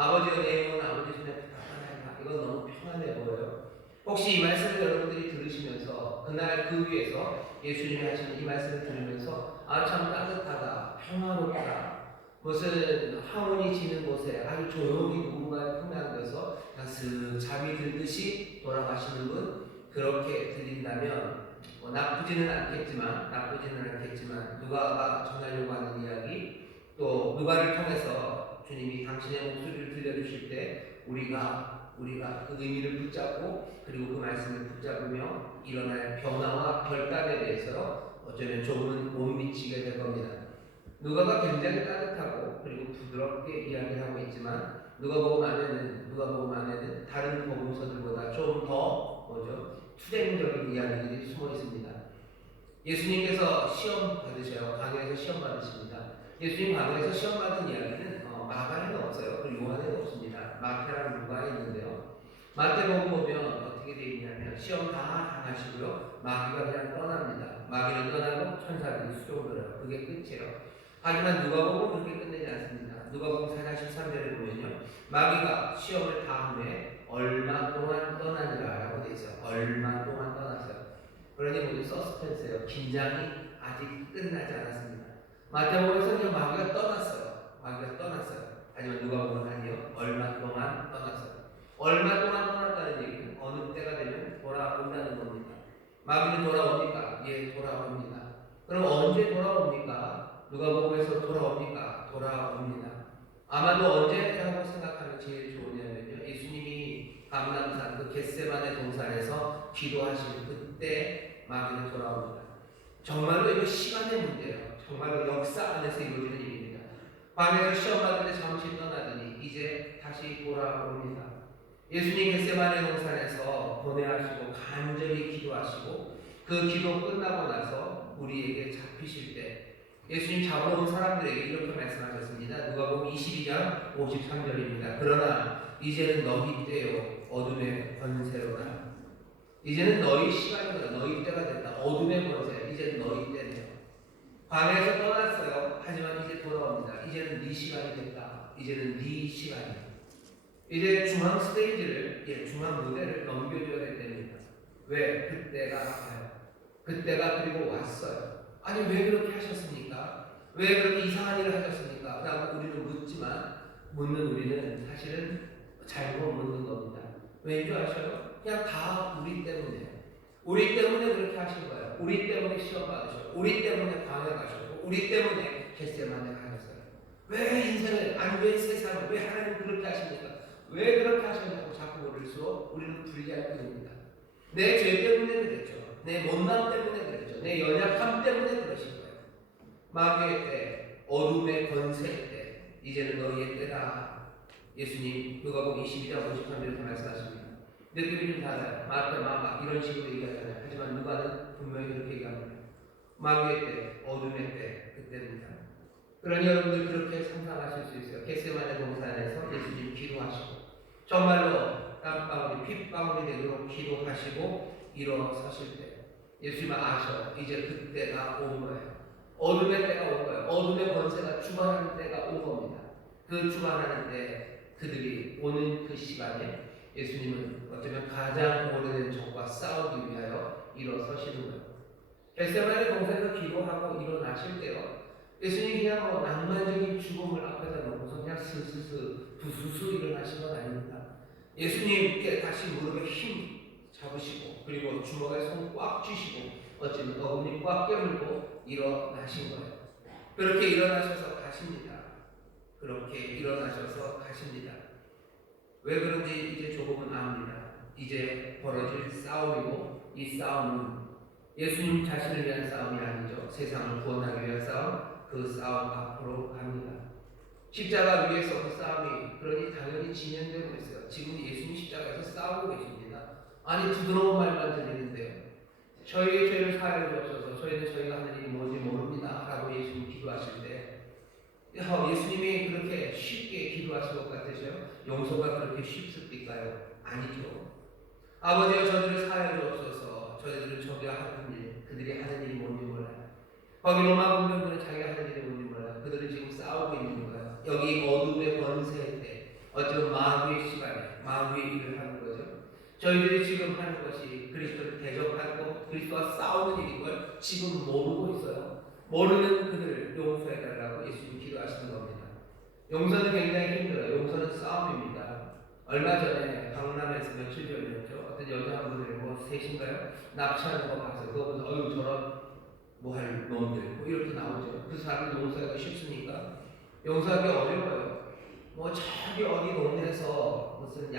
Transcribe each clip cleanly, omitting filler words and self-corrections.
아버지의 내용은 아버지 손에 부탁하나이다. 이건 너무 평안해 보여요. 혹시 이 말씀을 여러분들이 들으시면서 그날 그 위에서 예수님이 하시는 이 말씀을 들으면서 참 따뜻하다, 평화롭다, 무슨 항온이 지는 곳에 아주 조용히 누군가의 품에 안겨서 슥 잠이 들듯이 돌아가시는 분, 그렇게 들린다면 나쁘지는 않겠지만 누가가 전하려고 하는 이야기, 또 누가를 통해서 주님이 당신의 목소리를 들려주실 때 우리가 그 의미를 붙잡고 그리고 그 말씀을 붙잡으며 일어날 변화와 결단에 대해서 어쩌면 조금은 못 미치게 될 겁니다. 누가가 굉장히 따뜻하고 그리고 부드럽게 이야기하고 있지만 누가복음 안에는 다른 복음서들보다 좀 더 투쟁적인 이야기들이 숨어 있습니다. 예수님께서 시험 받으셔요. 강요해서 시험 받으십니다. 예수님 강요해서 시험 받은 이야기는 마가에는 없어요. 그리고 요한에는 없습니다. 마태랑 누가에 있는데요. 마태복음 보면 어떻게 되어 있냐면 시험 다 당하시고요. 마귀가 그냥 떠납니다. 마귀는 떠나고 천사들이 수종을 해요. 그게 끝이에요. 하지만 누가복음은 그렇게 끝내지 않습니다. 누가복음 4장 13절에 보면요. 마귀가 시험을 다 후에 얼마 동안 떠나니라 라고 되어 있어요. 얼마 동안 떠났어요. 그러니 모두 서스펜스예요. 긴장이 아직 끝나지 않았습니다. 마태복음에서 그냥 마귀가 떠났어요. 하지만 누가복음은 아니요. 얼마 동안 떠났어요. 얼마 동안 떠났다는 얘기는 어느 때가 되면 돌아온다는 겁니다. 마귀는 돌아옵니까? 예, 돌아옵니다. 그럼 언제 돌아옵니까? 누가복음에서 돌아옵니까? 돌아옵니다. 아마도 언제라고 생각하면 제일 좋으냐면요. 예수님이 감람산 그 겟세마네 동산에서 기도하신 그때 마귀는 돌아옵니다. 정말로 이거 시간의 문제예요. 정말로 역사 안에서 이루어지는 일입니다. 밤에서 시험 받을 때 잠시 떠나더니 이제 다시 돌아옵니다. 예수님 겟세마네 동산에서 고뇌하시고 간절히 기도하시고 그 기도 끝나고 나서 우리에게 잡히실 때 예수님 잡으러 온 사람들에게 이렇게 말씀하셨습니다. 누가복음 22장 53절입니다. 그러나 이제는 너희 때요 어둠의 권세로라. 이제는 너희 시간이다. 너희 때가 됐다. 어둠의 권세. 이제는 너희 때네요. 광야에서 떠났어요. 하지만 이제 돌아옵니다. 이제는 네 시간이 됐다. 이제는 네 시간이다. 이제 중앙 스테이지를, 중앙 무대를 넘겨줘야 될 때입니다. 왜? 그때가 와요. 그때가 그리고 왔어요. 아니 왜 그렇게 하셨습니까? 왜 그렇게 이상한 일을 하셨습니까? 라고 우리는 묻는 우리는 사실은 잘못 묻는 겁니다. 왜인 줄 아셔요? 그냥 다 우리 때문이에요. 우리 때문에 그렇게 하신 거예요. 우리 때문에 시험 받으셨고, 우리 때문에 광야 가셨고, 우리 때문에 겟세마네 가셨어요. 왜 인생을, 왜 세상을, 왜 하나님 그렇게 하십니까? 왜 그렇게 하셨냐고 자꾸 물을수록 우리는 불리할 뿐입니다. 내 죄 때문에 그랬죠. 내 못남 때문에 그랬죠. 내 연약함 때문에 그러신 거예요. 마귀의 때, 어둠의 권세의 때, 이제는 너희의 때다. 예수님 누가복음 22장 53절에서 말씀하십니다. 느낌이 좀 달라요. 마태, 마가 이런 식으로 얘기하잖아요. 하지만 누가는 분명히 그렇게 얘기합니다. 마귀의 때, 어둠의 때, 그때입니다. 그러니 여러분들 그렇게 상상하실 수 있어요. 겟세마네 동산에서 예수님 기도하시고 정말로 땀방울이 핏방울이 되도록 기도하시고 일어서실 때 예수님은 아셔. 이제 그때가 온 거예요. 어둠의 때가 온 거예요. 어둠의 권세가 주관하는 때가 온 겁니다. 그 주관하는 때 그들이 오는 그 시간에 예수님은 어쩌면 가장 오래된 적과 싸우기 위하여 일어서시는 거예요. 겟세마네 동산에서 기도하고 일어나실 때요. 예수님이 그냥 낭만적인 죽음을 앞에다 놓고서 그냥 스스스 부스스 일어나신 건 아닙니다. 예수님께 다시 무릎에 힘 잡으시고 그리고 주먹에 손 꽉 쥐시고 어쩌면 어금니 꽉 깨물고 일어나신 거예요. 그렇게 일어나셔서 가십니다. 왜 그런지 이제 조금은 압니다. 이제 벌어질 싸움이고 이 싸움은 예수님 자신을 위한 싸움이 아니죠. 세상을 구원하기 위한 싸움. 그 싸움 앞으로 갑니다. 십자가 위에서 그 싸움이 그러니 당연히 진행되고 있어요. 지금 예수님 십자가에서 싸우고 계십니다. 아니 부드러운 말만 들리는데요. 저희의 죄를 사하여 주옵소서. 저희는 저희가 하는 일이 뭔지 모릅니다. 라고 예수님 기도하실 때 예수님이 그렇게 쉽게 기도하실 것 같으세요? 용서가 그렇게 쉽습니까요? 아니죠. 아버지여 저들을 사하여 주옵소서. 저희들은 저희가 하는 일, 그들이 하는 일이 뭔지 몰라요. 거기 로마 군병들은 자기가 하는 일이 뭔지 몰라요. 그들은 지금 싸우고 있는 거예요. 여기 어둠의 권세일 때, 어쩌면 마귀의 시간에 마귀의 일을 하는 거죠. 저희들이 지금 하는 것이 그리스도를 대적하고 그리스도와 싸우는 일인 걸 지금 모르고 있어요. 모르는 그들을 용서해달라고 예수님 기도하시는 겁니다. 용서는 굉장히 힘들어요. 용서는 싸움입니다. 얼마 전에 강남에서 며칠 전이었죠. 어떤 여자 한 분을 셋인가요? 납치하는 거 봐서 그거 보면서 어휴 저런 뭐할 놈들 뭐 이렇게 나오죠. 그 사람을 용서하기 쉽습니까? 용서하기 어려워요. 저기 어디 동네에서 무슨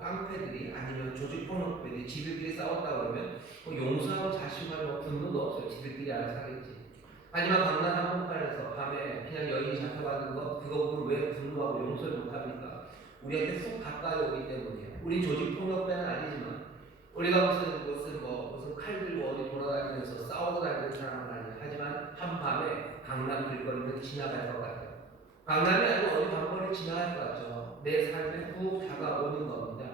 깡패들이 아니면 조직폭력배들이 지들끼리 싸웠다 그러면 용서하고 자신만 분노도 없어요. 지들끼리 알아서 하겠지. 하지만 강남 한복판에서 밤에 그냥 여인 잡혀가는 것 그거 보면 왜 분노하고 용서를 못합니까? 우리한테 훅 가까이 오기 때문이에요. 우린 조직폭력배는 아니지만 우리가 무슨 칼 들고 어디 돌아다니면서 싸우고 다니는 사람은 아니에요. 하지만 한밤에 강남 길거리는 지나갈 것 같아요. 강남이 아니고 어디 방법을 지나갈 것 같죠. 내 삶에 훅 다가오는 겁니다.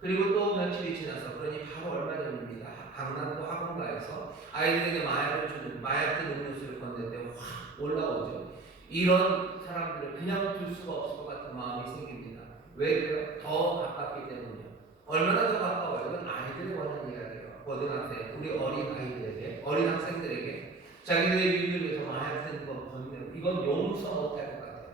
그리고 또 며칠이 지나서 그러니 바로 얼마 전입니다. 강남구 학원가에서 아이들에게 마약을 주는 마약된 음료수를 건네는데 확 올라오죠. 이런 사람들을 그냥 둘 수가 없을 것 같은 마음이 생깁니다. 왜 그래요? 더 가깝기 때문이요. 얼마나 더 가까워요? 이건 아이들에 관한 이야기예요. 고등학생, 우리 어린 아이들에게, 어린 학생들에게 자기들의 유익을 위해서 마약된 거 건네는 이건 용서 못할 것 같아요.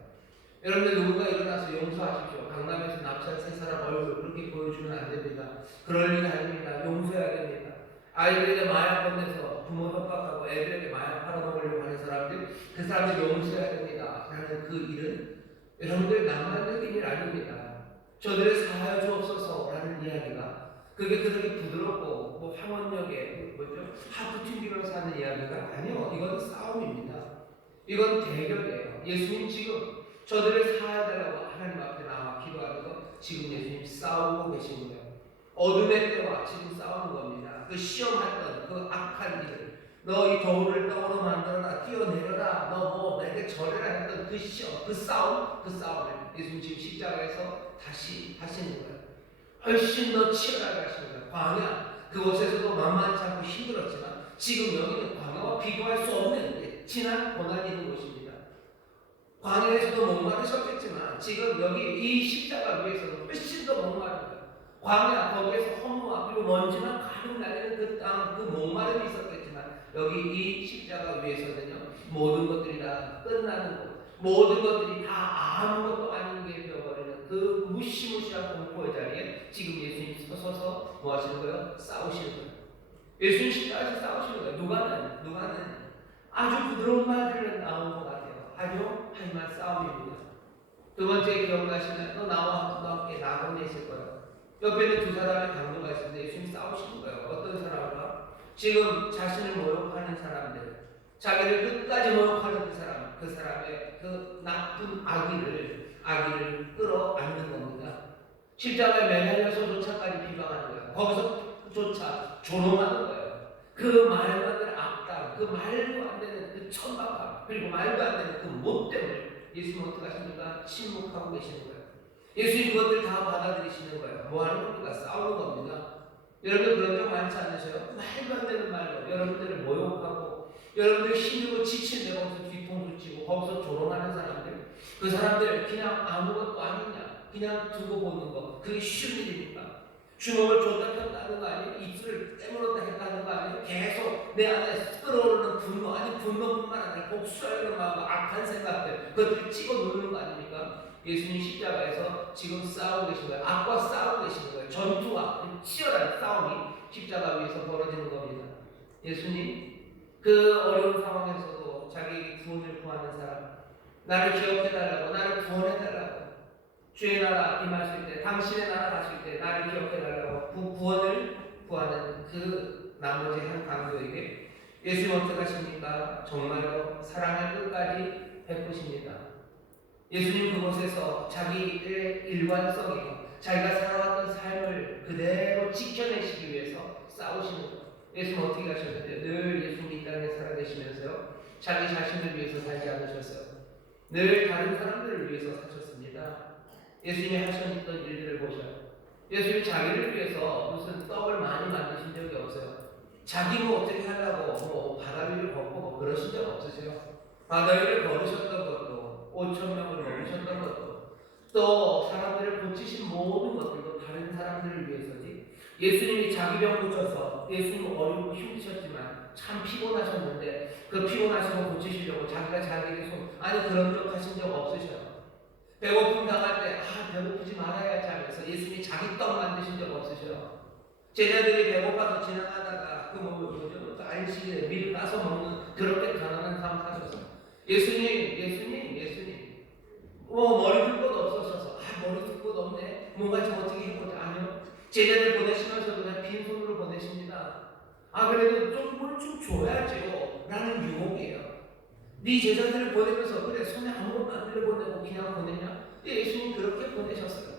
여러분들 누군가 일어나서 용서하십시오. 강남에서 납치한 세 사람 얼굴 그렇게 보여주면 안 됩니다. 그럴 일 아닙니다. 용서해야 됩니다. 아이들에게 마약 건네서 부모 협박하고 애들에게 마약 팔아먹으려고 하는 사람들 그 사람들 용서해야 됩니다. 라는 그 일은 여러분들 나만 느낀 일 아닙니다. 저들을 사하여 주옵소서 라는 이야기가 그게 그렇게 부드럽고 황원역에 하프 튕기면서 하는 이야기가 아니요. 이건 싸움입니다. 이건 대결이에요. 예수님 지금 저들을 사하여달라고 하나님 앞에 나와 기도하면서 지금 예수님 싸우고 계신 거예요. 어둠의 때와 지금 싸우는 겁니다. 그 시험했던 그 악한 일을 너 이 돌을 떡으로 만들어라 뛰어내려라 너 내게 절해라 했던 그 시험 그 싸움을 예수님 지금 십자가에서 다시 하시는 거예요. 훨씬 더 치열하게 하시는 거예요. 광야 그곳에서도 만만치 않고 힘들었지만 지금 여기는 광야와 비교할 수 없는 진한 고난이 있는 곳입니다. 광야에서도 목마르셨겠지만 지금 여기 이 십자가 위에서는 훨씬 더 목마른 거예요. 광야 거기에서 허무와 그리고 먼지만 가득 날리는 그 땅, 그 목마름이 있었겠지만 여기 이 십자가 위에서는요 모든 것들이 다 끝나는 곳, 모든 것들이 다 아무것도 아닌 게 되어버리는 그 무시무시한 공포의 자리에 지금 예수님 서서 뭐 하시는 거예요? 싸우시는 거예요. 예수님 십자가에서 싸우시는 거예요. 누가는 아주 부드러운 말들을 나온 것 같아요. 아주 하지만 싸움입니다. 두 번째 기억나시나요? 너 나와 함께 나가고 계실 거예요. 옆에는 두 사람의 강도가 있었는데 예수님 싸우시는 거예요. 어떤 사람과? 지금 자신을 모욕하는 사람들, 자기를 끝까지 모욕하는 그 사람의 그 나쁜 악의를 끌어안는 겁니다. 십자가에 매달려서조차까지 비방하는 거예요. 거기서조차 조롱하는 거예요. 그 말도 안 되는 악담, 그 말도 안 되는 그 천박함, 그리고 말도 안 되는 그 못됨을 예수님 어떻게 하십니까? 침묵하고 계시는 거예요. 예수님 그것들 다 받아들이시는 거예요. 뭐 하는 겁니까? 싸우는 겁니다. 여러분 그런 적 많지 않으세요? 말도 안 되는 말로 여러분들을 모욕하고 여러분들 힘들고 지친 데 거기서 뒤통수 치고 거기서 조롱하는 사람들 그 사람들 그냥 아무것도 아니냐 그냥 두고 보는 거 그게 쉬운 일입니까? 주먹을 줬다 폈다 하는 거 아니에요? 입술을 깨물었다 했다 하는 거 아니에요? 계속 내 안에 끓어오르는 분노 아니 분노뿐만 아니라 복수하려는 마음 악한 생각들 그것들을 찍어 누르는 거 아닙니까? 예수님 십자가에서 지금 싸우고 계신 거예요. 악과 싸우고 계신 거예요. 전투와 치열한 싸움이 십자가 위에서 벌어지는 겁니다. 예수님 그 어려운 상황에서도 자기 구원을 구하는 사람 나를 기억해달라고 나를 구원해달라고 주의 나라 임하실 때 당신의 나라 가실 때 나를 기억해달라고 구원을 구하는 그 나머지 한 강도에게 예수님 어떻게 하십니까? 정말로 사랑을 끝까지 베푸십니다. 예수님 그곳에서 자기의 일관성이요 자기가 살아왔던 삶을 그대로 지켜내시기 위해서 싸우시는 거예요. 예수님 어떻게 하셨는데 늘 예수님 이 땅에 살아계시면서요 자기 자신을 위해서 살지 않으셨어요. 늘 다른 사람들을 위해서 사셨습니다. 예수님이 하셨던 일들을 보셔요. 예수님 자기를 위해서 무슨 떡을 많이 만드신 적이 없어요. 자기 어떻게 하려고 바다 위를 걷고 그러신 적 없으세요. 바다 위를 걸으셨던 것도 5,000명을 넘으셨던 것도 또 사람들을 고치신 모든 것들도 다른 사람들을 위해서지. 예수님이 자기 병 고쳐서 예수님 어렵고 힘드셨지만 참 피곤하셨는데 그 피곤하신 거 고치시려고 자기가 자기에게 아니 그런 적 하신 적 없으셔요. 배고픔 당할 때 배고프지 말아야지 하면서 예수님이 자기 떡 만드신 적 없으셔요. 제자들이 배고파서 지나가다가 뭐죠? 안식일에 밀 까서 먹는 그렇게 가난한 삶 사셔서 예수님 머리 둘 것 없으셔서 머리 둘 것 없네 뭔가 좀 어떻게 해보자. 아니요, 제자들 보내시면서도 그냥 빈손으로 보내십니다. 그래도 뭘 좀 줘야죠 라는 유혹이에요. 네 제자들을 보내면서 그래 손에 아무것도 안 들여보내고 그냥 보내냐? 예수님 그렇게 보내셨어요.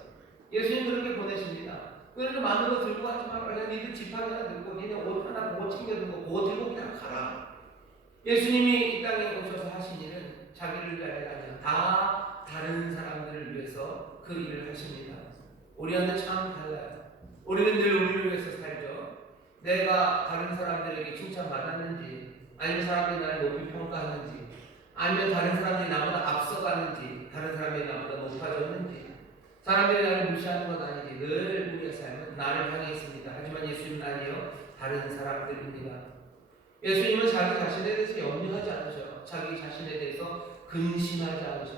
예수님 그렇게 보내십니다. 그러니까 많은 거 들고 가지 마라. 그냥 니들 지팡이 하나 들고 니네 옷 하나 그거 챙겨들고 그거 들고 그냥 가라. 예수님이 이 땅에 오셔서 하신 일은 자기를 위하여 아니라 다 다른 사람들을 위해서 그 일을 하십니다. 우리와는 참 달라요. 우리는 늘 우리를 위해서 살죠. 내가 다른 사람들에게 칭찬받았는지, 아니면 사람들이 나를 높이 평가하는지, 아니면 다른 사람들이 나보다 앞서가는지, 다른 사람들이 나보다 높아졌는지, 사람들이 나를 무시하는 건 아니지. 늘 우리의 삶은 나를 향해 있습니다. 하지만 예수님은 아니요, 다른 사람들입니다. 예수님은 자기 자신에 대해서 염려하지 않으셔요. 자기 자신에 대해서 근심하지 않으셔요.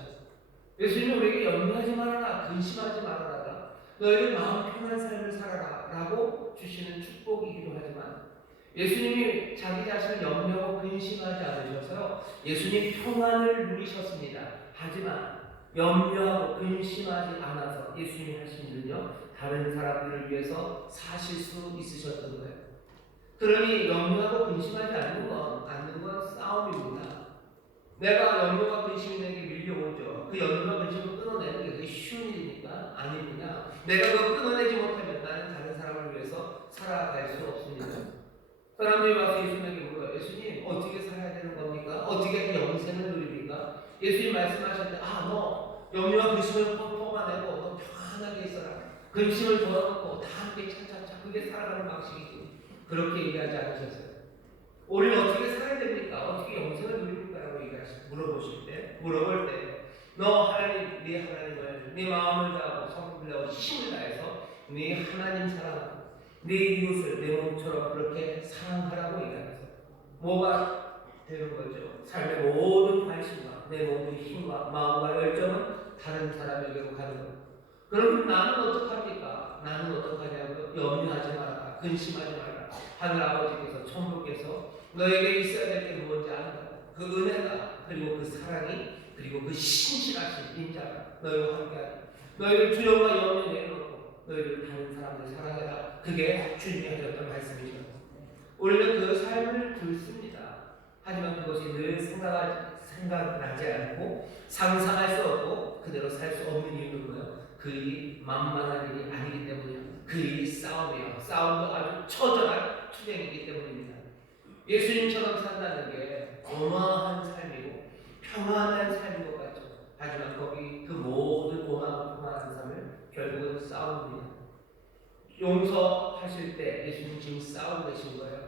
예수님은 우리에게 염려하지 말아라, 근심하지 말아라, 너희는 마음 편한 삶을 살아라 라고 주시는 축복이기도 하지만 예수님이 자기 자신을 염려하고 근심하지 않으셔서 예수님 평안을 누리셨습니다. 하지만 염려하고 근심하지 않아서 예수님이 하신 일은요, 다른 사람들을 위해서 사실 수 있으셨던 거예요. 그러니 염려하고 근심하지 않는 건 싸움입니다. 내가 염려와 근심이 내게 밀려오죠. 그 염려와 근심을 끊어내는 게 그게 쉬운 일입니까? 아닙니다. 내가 그걸 끊어내지 못하면 나는 다른 사람을 위해서 살아갈 수 없습니다. 사람들이 와서 예수님에게 물어요. 예수님 어떻게 살아야 되는 겁니까? 어떻게 영생을 누립니까? 예수님 말씀하실 때 너 염려와 근심을 뽑아내고 너 평안하게 있어라. 근심을 덜어놓고 다 함께 차차차 그게 살아가는 방식이지. 그렇게 얘기하지 않으셨어요. 우리는 어떻게 살아야 됩니까? 어떻게 영생을 누립니까? 라고 물어볼 때 너 하나님, 네 하나님을 네 마음을 다하고 성품을 다하고 힘을 다해서 네 하나님 사랑하고 네 이웃을 내 몸처럼 그렇게 사랑하라고 얘기하면서 뭐가 되는 거죠? 삶의 모든 관심과 내 모든 힘과 마음과 열정은 다른 사람에게로 가는 거예요. 그럼 나는 어떡합니까? 나는 어떡하냐고요? 염려하지 말아라. 근심하지 말아라. 하늘 아버지께서 천부께서 너에게 있어야 될 게 무엇인지 안다. 그 은혜가 그리고 그 사랑이 그리고 그 신실하신 인자가 너희와 함께하다. 너희를 두려움과 염려 내려놓고 너희를 다른 사람들 사랑해라. 그게 주님이 하셨던 말씀이죠. 우리는 그 삶을 듣습니다. 하지만 그것이 늘 생각나지 않고 상상할 수 없고 그대로 살 수 없는 이유는 뭐예요? 그 일이 만만한 일이 아니기 때문이에요. 그 일이 싸움이에요. 싸움도 아주 처절한 투쟁이기 때문입니다. 예수님처럼 산다는 게 어마어마한 삶이고 평안한 삶인 것 같죠. 하지만 거기 그 모든 평안한 삶을 결국은 싸움입니다. 용서하실 때 예수님 지금 싸우고 계신 거예요.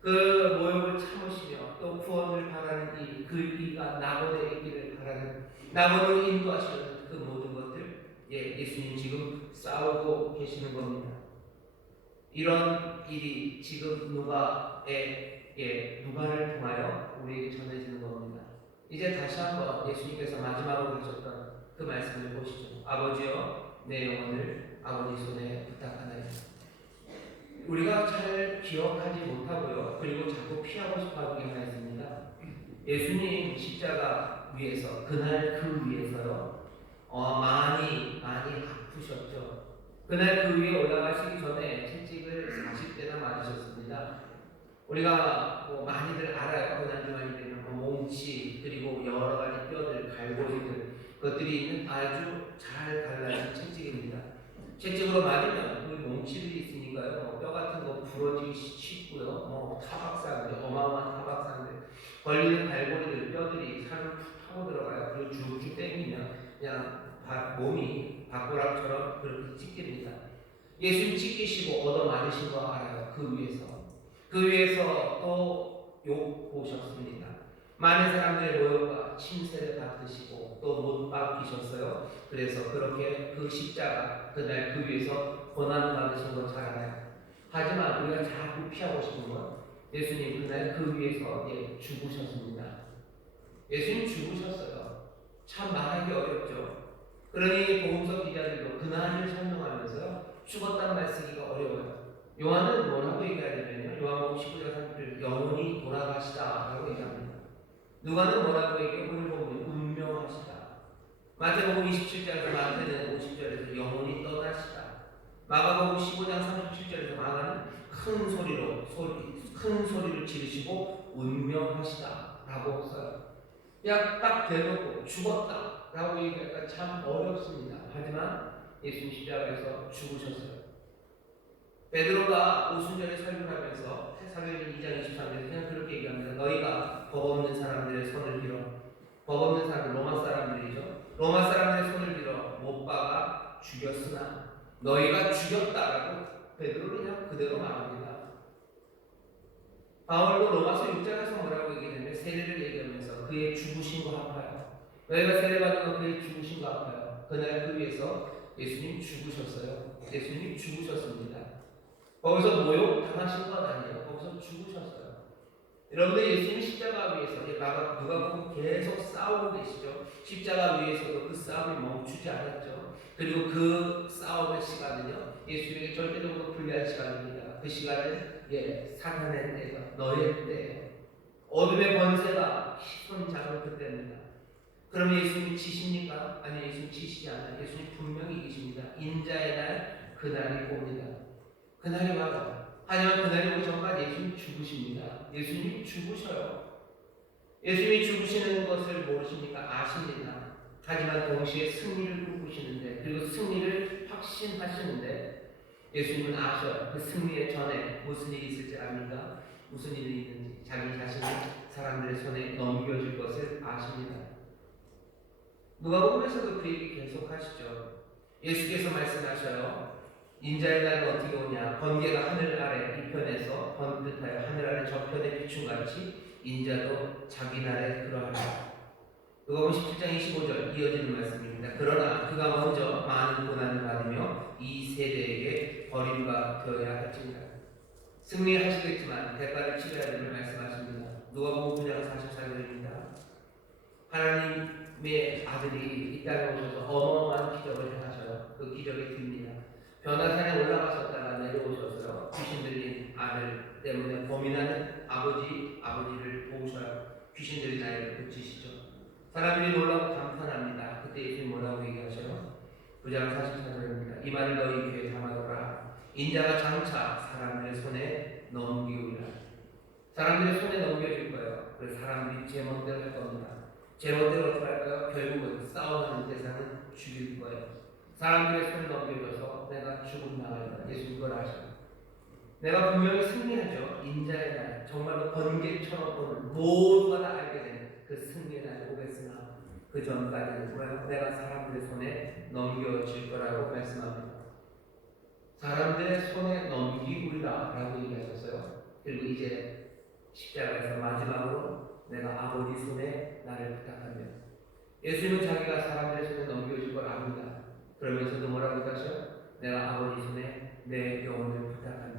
그 모욕을 참으시며 또 구원을 바라는 그 이가 낙원에 있기를 바라는 낙원을 인도하시는 그 모든 것들 예수님 지금 싸우고 계시는 겁니다. 이런 일이 지금 누가를 통하여 우리에게 전해지는 겁니다. 이제 다시 한번 예수님께서 마지막으로 하셨던 그 말씀을 보시죠. 아버지여 내 영혼을 아버지 손에 부탁하나이다. 우리가 잘 기억하지 못하고요. 그리고 자꾸 피하고 싶어하는 게 하나 있습니다. 예수님 십자가 위에서 그날 그 위에서요. 많이 아프셨죠. 그날 그 위에 올라가시기 전에 채찍을 40대나 맞으셨습니다. 우리가 많이들 알아요. 고난주간이 되면 몽치 그리고 여러 가지 뼈들, 갈고리들 그것들이 있는 아주 잘 갈라진 채찍입니다. 채찍으로 맞으면 그 몽치들이 있으니까요. 뼈 같은 거 부러지기 쉽고요. 타박상들, 어마어마한 타박상들 걸리는 갈고리들, 뼈들이 살을 푹 파고 들어가요. 그리고 쭉쭉 당기면 그냥 몸이 밥고락처럼 그렇게 찢깁니다. 예수님 찢기시고 얻어 맞으신 거 알아요. 그 위에서 또 욕 보셨습니다. 많은 사람들의 모욕과 침세를 받으시고 또 못 박히셨어요. 그래서 그렇게 그 십자가 그날 그 위에서 고난 받으신 거 잘 알아요. 하지만 우리가 자꾸 피하고 싶은 건 예수님 그날 그 위에서 죽으셨습니다. 예수님 죽으셨어요. 참 말하기 어렵죠. 그러니 복음서 기자들도 그날을 설명하면서 죽었다는 말 쓰기가 어려워요. 요한은 뭐라고 얘기하냐면요. 요한복음 19장 30절 영원히 돌아가시다라고 얘기합니다. 누가는 뭐라고 얘기해요? 오늘 보면 운명하시다. 마태복음 27장에서 마태는 50절에서 영원히 떠나시다. 마가복음 15장 37절에서 마가는 큰 소리를 지르시고 운명하시다라고 써요. 그냥 딱 대놓고 죽었다라고 얘기하기가 참 어렵습니다. 하지만 예수님 십자가에서 죽으셨어요. 베드로가 오순절에 설교하면서 사도행전 2장 23절에서 그냥 그렇게 얘기합니다. 너희가 법 없는 사람들의 손을 빌어, 법 없는 사람 로마 사람들이죠. 로마 사람들의 손을 빌어 못 박아 죽였으나 너희가 죽였다라고 베드로는 그냥 그대로 말합니다. 바울도 로마서 6장에서 뭐라고 얘기했냐면 세례를 얘기하면서 그의 죽으심과 아파요. 너희가 세례받은 건 그의 죽으심과 아파요. 그날 그 위에서 예수님 죽으셨어요. 예수님 죽으셨습니다. 거기서 모욕 당하신 건 아니에요. 거기서 죽으셨어요. 여러분들 예수님이 십자가 위에서 누가복음 계속 싸우고 계시죠. 십자가 위에서도 그 싸움이 멈추지 않았죠. 그리고 그 싸움의 시간은요 예수님에게 절대적으로 불리한 시간입니다. 그 시간은 사탄의 때가 너의 때예요. 어둠의 권세가 손 잡을 그때입니다. 그럼 예수님이 지십니까? 아니 예수님 지시지 않아요. 예수님 분명히 이기십니다. 인자의 날 그날이 옵니다. 그날이 와요. 하지만 그날이 오기 전까지 예수님 죽으십니다. 예수님이 죽으셔요. 예수님이 죽으시는 것을 모르십니까? 아십니다. 하지만 동시에 승리를 꿈꾸시는데 그리고 승리를 확신하시는데 예수님은 아셔요. 그 승리의 전에 무슨 일이 있을지 압니까? 무슨 일이 있는지 자기 자신을 사람들의 손에 넘겨줄 것을 아십니다. 누가복음에서도 그 얘기 계속 하시죠. 예수께서 말씀하셔요. 인자의 날은 어떻게 오냐? 번개가 하늘 아래 이편에서 번듯하여 하늘 아래 저편에 비춘같이 인자도 자기 날에 그러하리라. 누가복음 17장 25절 이어지는 말씀입니다. 그러나 그가 먼저 많은 고난을 받으며 이 세대에게 버림받아야 할지니라. 승리하시겠지만 대가를 치러야 됨을 말씀하십니다. 누가복음 9장 44절입니다. 하나님의 아들이 이 땅에 오셔서 어마어마한 기적을 행하셔요. 그 기적이 됩니다. 변화산에 올라가셨다가 내려오셔서요. 귀신 들린 아들 때문에 고민하는 아버지를 도우셔요. 귀신들이 나이를 고치시죠. 사람들이 놀라고 감탄합니다. 그때 예수님 뭐라고 얘기하셔요? 9장 44절입니다. 이 말을 너희 귀에 담아둬라. 인자가 장차 사람들의 손에 넘기우리라. 사람들의 손에 넘겨줄 거예요. 그래서 사람들이 제 멋대로 할 겁니다. 제 멋대로 어떻게 할까요? 결국은 싸움하는 대상은 죽일 거예요. 사람들의 손에 넘겨줘서 내가 죽음 나가리라. 예수님 그걸 아셔요. 내가 분명히 승리하죠. 인자의 날, 정말로 번개처럼 오는 모두가 다 알게 되는 그 승리의 날이 오겠으나 그 전까지는 뭐예요? 내가 사람들의 손에 넘겨질 거라고 말씀합니다. 사람들의 손에 넘기우리라 라고 얘기하셨어요. 그리고 이제 십자가에서 마지막으로 내가 아버지 손에 나를 부탁하며 예수님은 자기가 사람들의 손에 넘겨줄 걸 압니다. 그러면서도 뭐라고 하셔요? 내가 아버지 손에 내 영혼을 부탁하며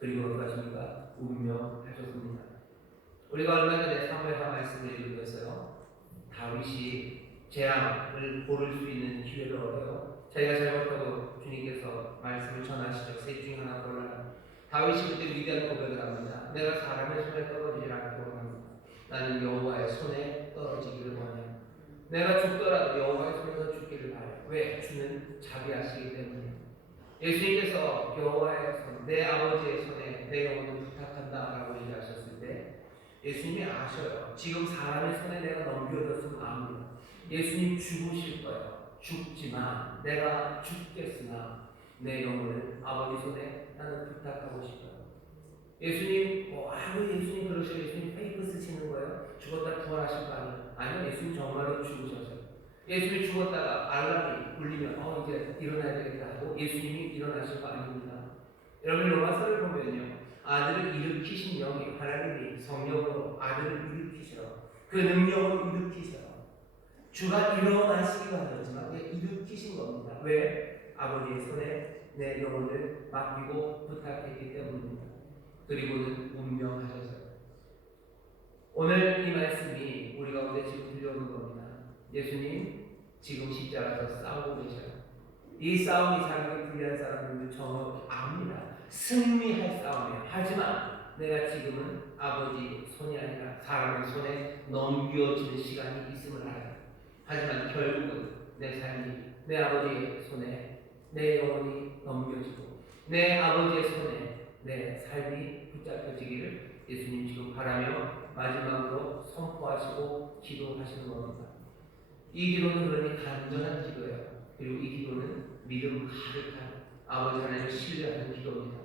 그리고 어떠하십니까? 운명하셨습니다. 우리가 얼마 전에 사무엘하 말씀을 읽었어요. 다윗이 재앙을 고를 수 있는 기회를 얻어요. 자기가 잘못하고 주님께서 말씀을 전하시죠. 셋 중 하나 골라라. 다윗이 그때 위대한 고백을 합니다. 내가 사람의 손에 떨어지지 않기를 원합니다. 나는 여호와의 손에 떨어지기를 원해요. 내가 죽더라도 여호와의 손에서 죽기를 바래요. 왜? 주는 자비하시기 때문에. 예수님께서 여호와의 손, 내 아버지의 손에 내 영혼을 부탁한다라고 얘기하셨을 때 예수님이 아셔요. 지금 사람의 손에 내가 넘겨줬으면 압니다. 예수님 죽으실 거예요. 죽지만 내가 죽겠으나 내 영혼을 아버지 손에 나는 부탁하고 싶어요. 예수님 예수님 그러셔. 예수님 페이크 쓰시는 거예요. 죽었다 부활하실 거 아니에요. 아니요. 예수님 정말로 죽으셨어요. 예수님이 죽었다가 알람이 울리면 이제 일어나야 되겠다 하고 예수님이 일어나실 거 아닙니다. 여러분 로마서를 보면요. 아들을 일으키신 영이 하나님이 성령으로 아들을 일으키셔. 그 능력을 일으키셔. 주가 일어나시기도 하셨지만 일으키신 겁니다. 왜? 아버지의 손에 내 영혼을 맡기고 부탁했기 때문입니다. 그리고는 운명하셔서 오늘 이 말씀이 우리 가운데 지금 들려오는 겁니다. 예수님 지금 십자가에서 싸우고 계셔요. 이 싸움이 자기가 불리한 사람들도 정확히 압니다. 승리할 싸움이에요. 하지만 내가 지금은 아버지 손이 아니라 사람의 손에 넘겨지는 시간이 있음을 알아요. 하지만 결국은 내 삶이 내 아버지의 손에 내 영혼이 넘겨지고 내 아버지의 손에 내 삶이 붙잡혀지기를 예수님 지금 바라며 마지막으로 선포하시고 기도하시는 겁니다. 이 기도는 그러니 간절한 기도예요. 그리고 이 기도는 믿음 가득한 아버지 하나님을 신뢰하는 기도입니다.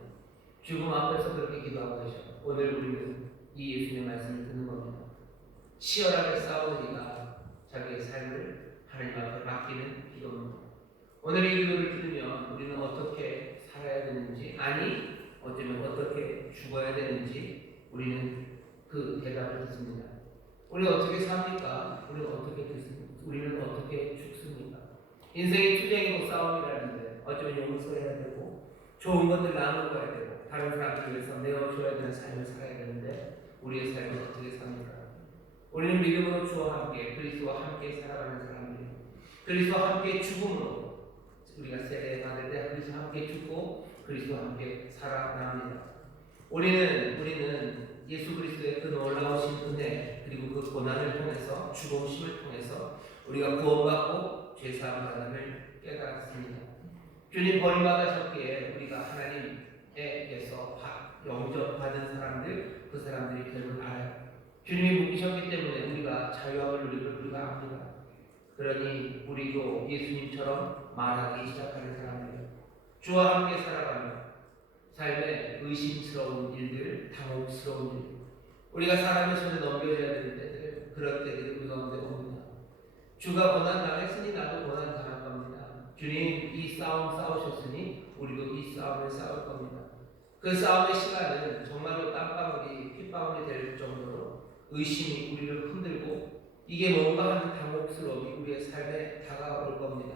죽음 앞에서 그렇게 기도하고 계셔. 오늘 우리는 이 예수님의 말씀을 듣는 겁니다. 치열하게 싸우는 이가 자기의 삶을 하나님 앞에 맡기는 기도입니다. 오늘 이 기도를 들으면 우리는 어떻게 살아야 되는지, 아니 어쩌면 어떻게 죽어야 되는지 우리는 그 대답을 듣습니다. 우리는 어떻게 삽니까? 우리는 어떻게 듣습니까? 우리는 어떻게 죽습니까? 인생이 투쟁이고 싸움이라는데 어쩌면 용서해야 되고 좋은 것들 나눠가야 되고 다른 사람들 위해서 내어줘야 되는 삶을 살아야 되는데 우리의 삶을 어떻게 삽니까? 우리는 믿음으로 주와 함께 그리스도와 함께 살아가는 사람들이에요. 그리스도와 함께 죽음으로 우리가 세례 받을 때 그리스도와 함께 죽고 그리스도와 함께 살아갑니다. 우리는 예수 그리스도의 그 놀라우신 은혜 그리고 그 고난을 통해서 죽음심을 통해서 우리가 구원받고 죄사함 받음을 깨달았습니다. 주님 버림받으셨기에 우리가 하나님에게서 영접받은 사람들 그 사람들이 되는 알아요. 주님이 묶이셨기 때문에 우리가 자유함을 누리고 우리가 압니다. 그러니 우리도 예수님처럼 말하기 시작하는 사람들이에요. 주와 함께 살아가며 삶의 의심스러운 일들, 당혹스러운 일, 우리가 사람의 손에 넘겨져야 되는 때들, 그런 때들이 우리 가운데 옵니다. 주가 고난 당했으니 나도 고난 당할 겁니다. 주님 이 싸움 싸우셨으니 우리도 이 싸움을 싸울 겁니다. 그 싸움의 시간은 정말로 땀방울이 핏방울이 될 정도로 의심이 우리를 흔들고 이게 뭔가 하는 당혹스러움이 우리의 삶에 다가올 겁니다.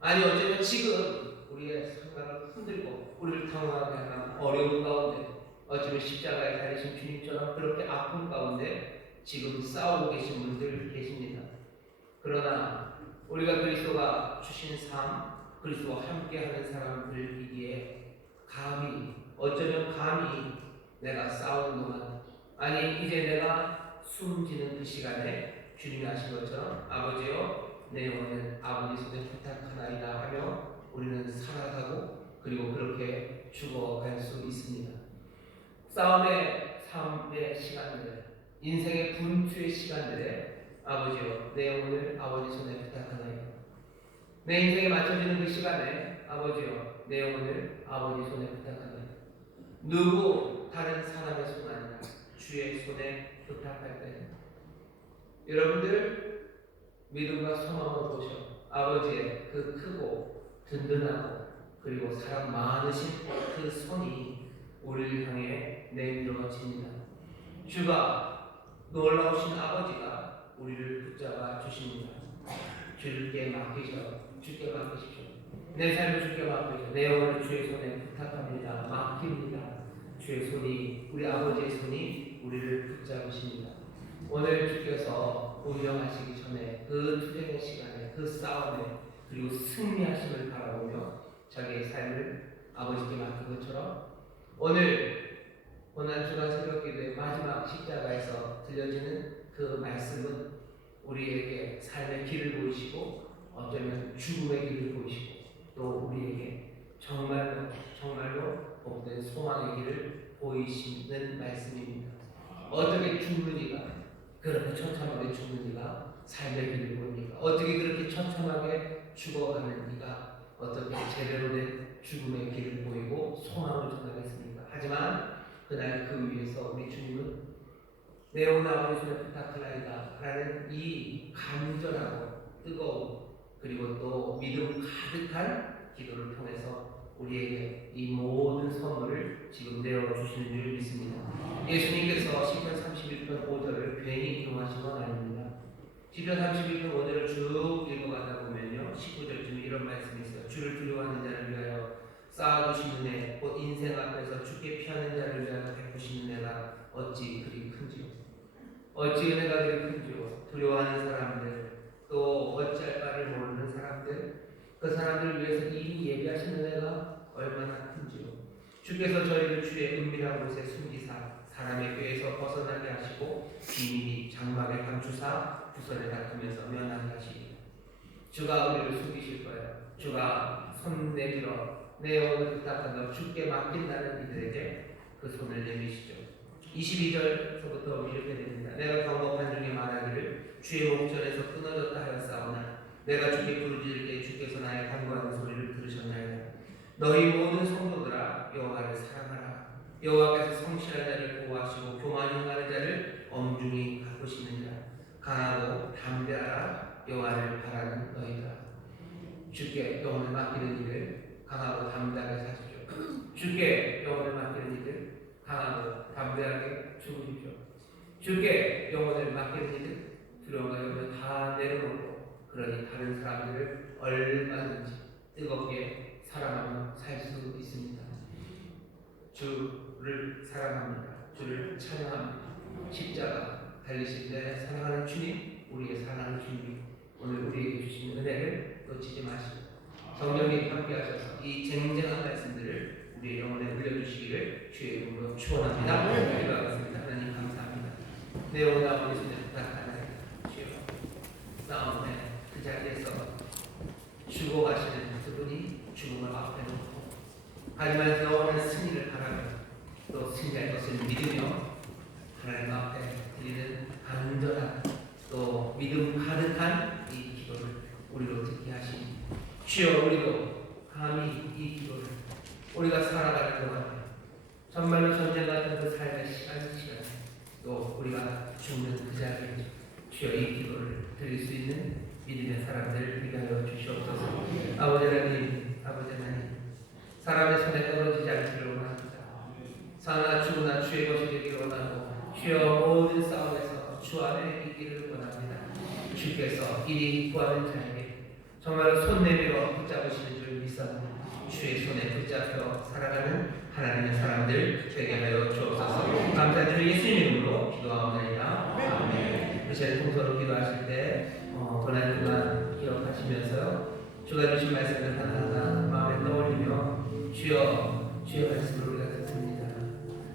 아니 어쩌면 지금 우리의 생각을 흔들고 우리를 당황하게 하는 어려운 가운데 어쩌면 십자가에 달리신 주님처럼 그렇게 아픈 가운데 지금 싸우고 계신 분들 계십니다. 그러나 우리가 그리스도가 주신 삶, 그리스도와 함께하는 사람들이기에 어쩌면 감히 내가 싸우는 동안 아니 이제 내가 숨지는 그 시간에 주님이 하신 것처럼 아버지여 내 영혼을 아버지 손에 부탁하나이다 하며 우리는 살아가고 그리고 그렇게 죽어갈 수 있습니다. 싸움의 삶의 시간들에 인생의 분투의 시간들에 아버지여 내 영혼을 아버지 손에 부탁하나이다. 내 인생에 맞춰지는 그 시간에 아버지여 내 영혼을 아버지 손에 부탁하나이다. 누구 다른 사람의 손 아니라 주의 손에 부탁할 때 여러분들 믿음과 소망을 보셔 아버지의 그 크고 든든하고 그리고 사람 많으신 그 손이 우리를 향해 내밀어집니다. 주가 놀라우신 아버지가 우리를 붙잡아 주십니다. 주께 맡기십시오. 내 삶을 주께 맡기십시오. 내 영혼을 주의 손에 부탁합니다. 맡깁니다. 주의 손이 우리 아버지의 손이 우리를 붙잡으십니다. 오늘 주께서 운명하시기 전에 그 투쟁의 시간에 그 싸움에 그리고 승리하심을 바라보며 자기의 삶을 아버지께 맡긴 것처럼 오늘 고난주간 새벽기도의 마지막 십자가에서 들려지는 그 말씀은 우리에게 삶의 길을 보이시고 어쩌면 죽음의 길을 보이시고 또 우리에게 정말로 복된 소망의 길을 보이시는 말씀입니다. 어떻게 죽는지가 그렇게 처참하게 죽는지가 삶의 길을 보입니까? 어떻게 그렇게 처참하게 죽어가는 이가 어떻게 제대로 된 죽음의 길을 보이고 소망을 전하겠습니까? 하지만 그날 그 위에서 우리 주님은 내 영혼 아버지 손에 부탁하나이다 라는 이 간절하고 뜨거운 그리고 또 믿음 가득한 기도를 통해서 우리에게 이 모든 선물을 지금 내어주시는 줄 믿습니다. 예수님께서 시편 31편 5절을 괜히 이용하신 건 아닙니다. 시편 31편 5절을 쭉 읽어가다 보면요, 19절쯤에 이런 말씀이 있어요. 주를 두려워하는 자를 위하여 쌓아두신 은혜, 곧 인생 앞에서 주께 피하는 자를 위하여 베푸신 은혜가 어찌 그리 큰지요. 어찌 은혜가 그리 큰지요. 두려워하는 사람들, 또 어찌할 바를 모르는 사람들, 그 사람들을 위해서 이미 예비하신 은혜가 얼마나 큰지요. 주께서 저희를 주의 은밀한 곳에 숨기사 사람의 꾀에서 벗어나게 하시고 비밀이 장막에 감추사 구설에 닦으면서 면하게 하시리라. 주가 우리를 숨기실 거예요. 주가 손 내밀어 내 영혼을 부탁한다 주께 맡긴다는 이들에게 그 손을 내미시죠. 22절서부터 이렇게 됩니다. 내가 경고한 중에 말하기를 주의 목전에서 끊어졌다 하였사오나 내가 주께 부르짖을 때 주께서 나의 간구하는 소리를 들으셨나이다. 너희 모든 성도들아 여호와를 사랑하라. 여호와께서 성실한 자를 보호하시고 교만히 행하는 자를 엄중히 갚으시는 자 강하고 담대하라. 여호와를 바라는 너희가 주께 영혼을 맡기는 이들 강하고 담대하게 사십시오. 주께 영혼을 맡기는 이들 강하고 담대하게 죽으십시오. 주께 영혼을 맡기는 이들 두려움과 염려 다 내려놓고 그러니 다른 사람들을 얼마든지 뜨겁게 사랑하며 살 수 있습니다. 주를 사랑합니다. 주를 찬양합니다. 십자가 달리신 내 사랑하는 주님, 우리의 사랑하는 주님, 오늘 우리에게 주신 은혜를 놓치지 마시고 성령님 함께 하셔서 이 쟁쟁한 말씀들을 우리의 영혼에 올려주시기를 주의 이름으로 축원합니다. 기도하겠습니다. 하나님 감사합니다. 내 영혼 아버지 손에 부탁하나이다. 주여 싸움에 그 자리에서 죽어가시는 그분이 죽음을 앞에 놓고 하지만 영원한 승리를 바라며 또 승리할 것을 믿으며 하나님 앞에 드리는 간절한 또 믿음 가득한 이 기도를 우리로 듣게 하시니 주여 우리도 감히 이 기도를 우리가 살아가는 동안에 정말로 전쟁 같은 그 삶의 시간 또 우리가 죽는 그 자리에 주여 이 기도를 드릴 수 있는 믿음의 사람들 되게 하여 주시옵소서. 아버지 하나님, 아버지 하나님, 사람의 손에 떨어지지 않기를 원합니다. 사나 죽으나 주의 것이 되기를 원하고 주여 모든 싸움에서 주 안에 있기를 원합니다. 주께서 이리 구하는 자에게 정말로 손 내밀어 붙잡으시는 줄 믿사옵니다. 주의 손에 붙잡혀 살아가는 하나님의 사람들 되게 하여 주옵소서. 감사드리며 예수님 이름으로 기도하옵나이다. 아멘. 우리 제 통서로 기도하실 때 고난 그만 기억하시면서요, 주가 주신 말씀을 하나하나 마음에 떠올리며 주의 말씀을 우리가 듣습니다.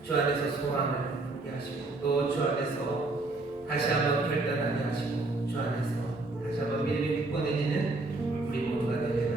주 안에서 소망을 갖게 하시고 또 주 안에서 다시 한번 결단하게 하시고 주 안에서 다시 한번 믿음이 굳건해지는 우리 모두가 되게